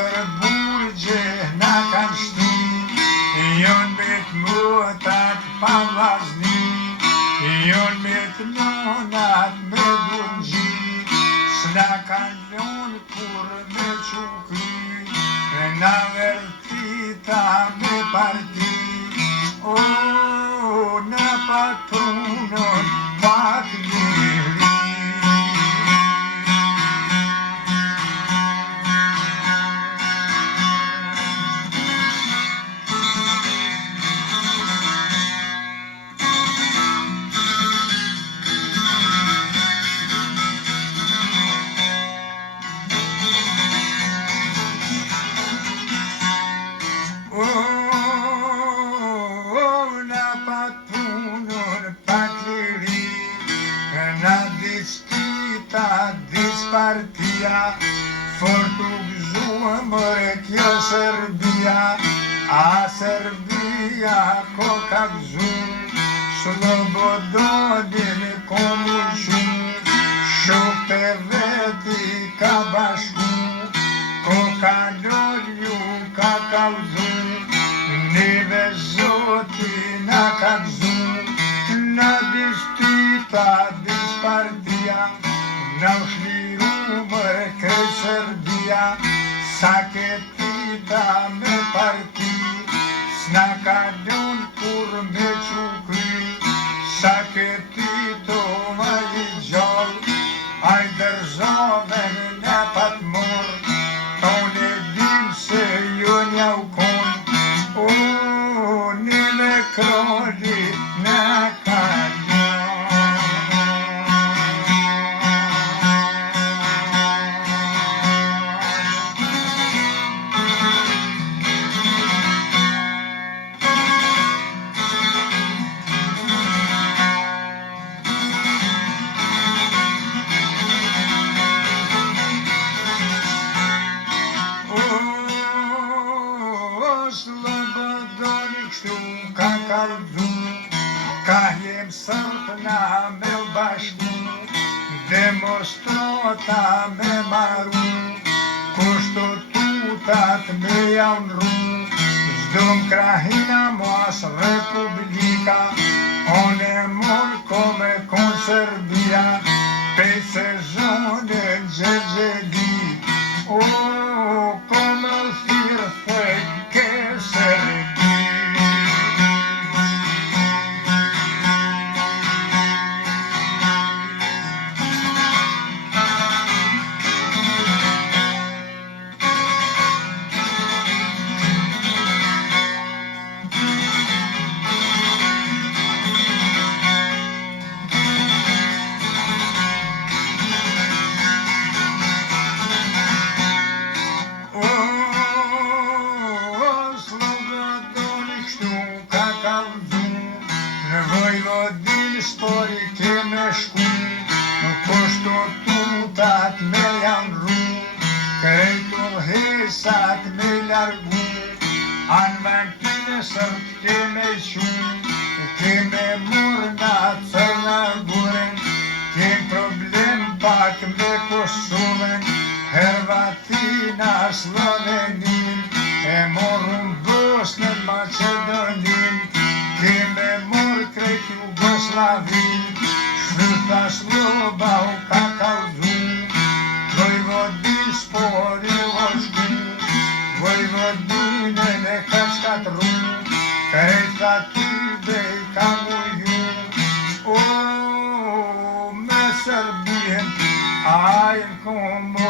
për burgje na kanë shtu, jon me t'mutat pa vllazni, jon me t'nonat me burgji, s'na kanë lon kur me çukry, na vertita me parti, o na patrunon pak liri. Partia, fortu gëzuar kjo Serbia, a Serbia ko ka gëzuar, slobododin komu shumë, shokte veti ka bashku, ko ka dolju ka kallëzuar, neve Zoti na ka gëzuar, na dishtita dispartia, na ushliru ke Serbia, sa ketita me parti, s'na ka lon kur me çukry, sa ketito ma I gjall, ai dërzoven ne pat mor, ton e dim se ju nja u kon, o një me krolit na ka ka jem sërt na me bashku, demonstrota me maru, kushtutat me jaunru, zdum krahina mos republika, one mon come con Serbia, pe sezone gjegjeli, o come firfe ke Serbia. Vojvodin spori ke me shku, kushtutat me janru, krejtur hesat me largu, anventin sërt ke me qu, ke me murna cërna guren, ke problem pak me Kosovën, Hervatina, Slovenin, e morun Bosnën, Macedonin, ke me mor krejt Jugoslavin, shfryta sloba u ka kallëzu, Vojvodin spori o shku, Vojvodinën e ka shkatru, krejt aty bej ka muju, o me Serbien, ajnë komo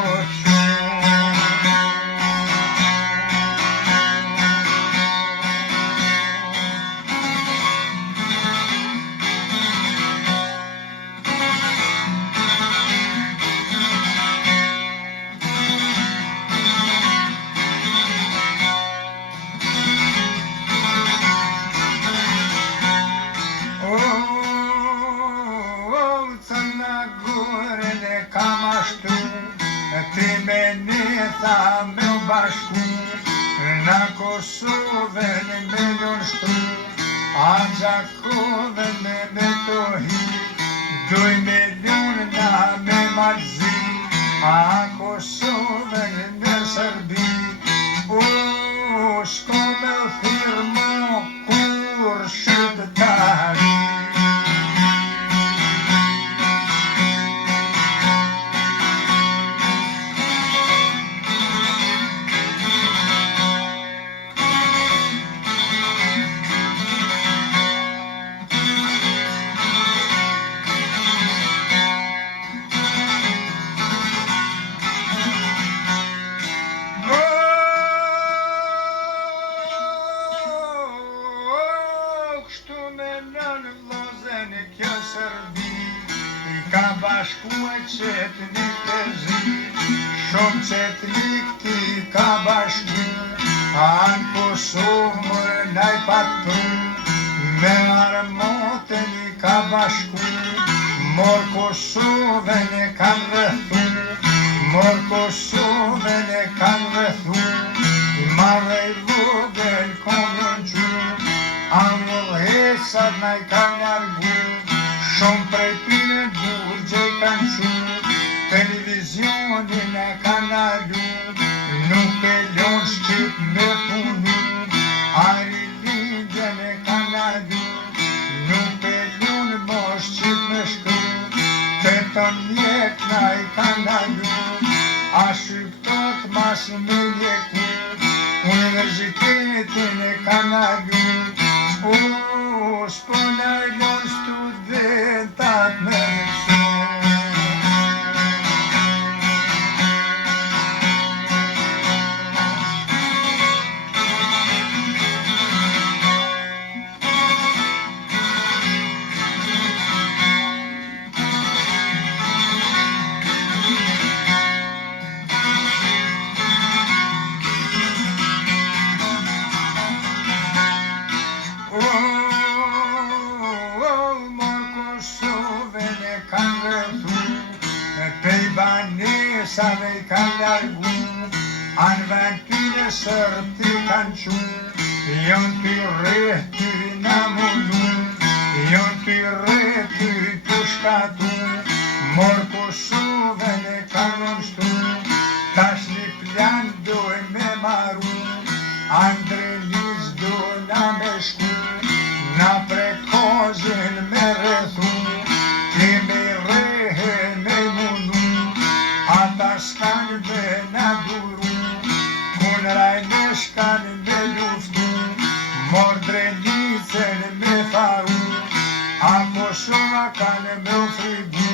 Sa me u bashku, na Kosovën me njështru, a Gjakovën me tohi, 2 miliona me malzi, a Kosovën në Serbi, me firmo kur shqiptari. Ka bashkue qëtë një të zi, shumë qëtë likti ka bashku, anë Kosovë më naj patru, me armotën i ka bashku, mor Kosovën e kanë rëthu, mor Kosovën e kanë rëthu, i madhe i vogël komën qu, anë vëllhesat na i kanë argu, shumë prej pine burgje i kanë qu, televizionin e kanë alu, nuk e lon Shqip me punu, ari ligjen e kanë alu, nuk e lon mo Shqip me shku, te të mjek na i kanë alu, a shqiptot mas me ljeku, universitetin e kanë alu, s'po na i lon studentat me mësu. Banesave i kanë largu, anë vend tyre sërti kanë qu, jon ty rreth ty na mundu, jon ty rreth ty të shkatu, mor Kosovën e kanë nështu, tash një plan doj me maru, Andrelis do na me shku, na prekozin me rrethu, kemi rehe me mundu, ata s'kanë me na duru, kun rajne s'kanë me luftu, mor Drenicën me faru, a Kosova kanë me ofrigu,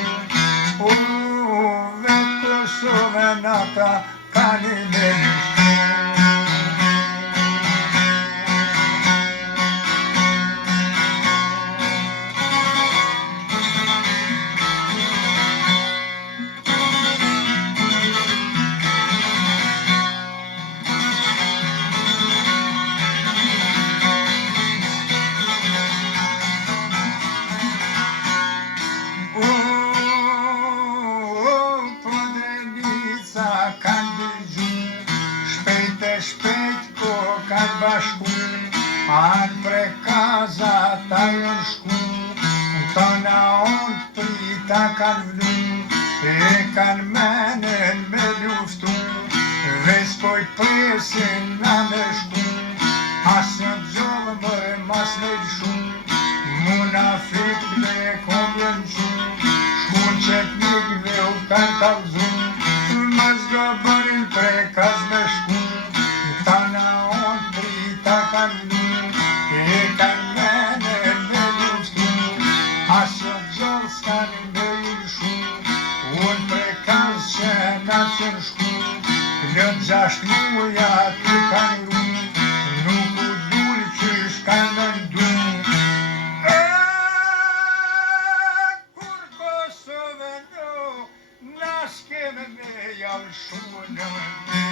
vet Kosovën ata kanë me luftu. Shpejt ko kanë bashku, anë pre kaza ta jon shku, të na onë prita kanë vlu, e kanë menen me luftu, vespoj presin na me shku, as një gjollë më mas me lëshu, muna fikve kom jen qu, shkun qëtë mikve u kanë talzu, mas gabarin pre kaz me shku, tana on prita kanë lu, e kanë menen me luftu, asë gjallë s'kanë me ilshu, unë pre kaz që na qenë shku, lët 6 muja ty kanë lu, nuk u dulë qysh kanë mendu. Kur Kosovën na s'keme me javë shumë,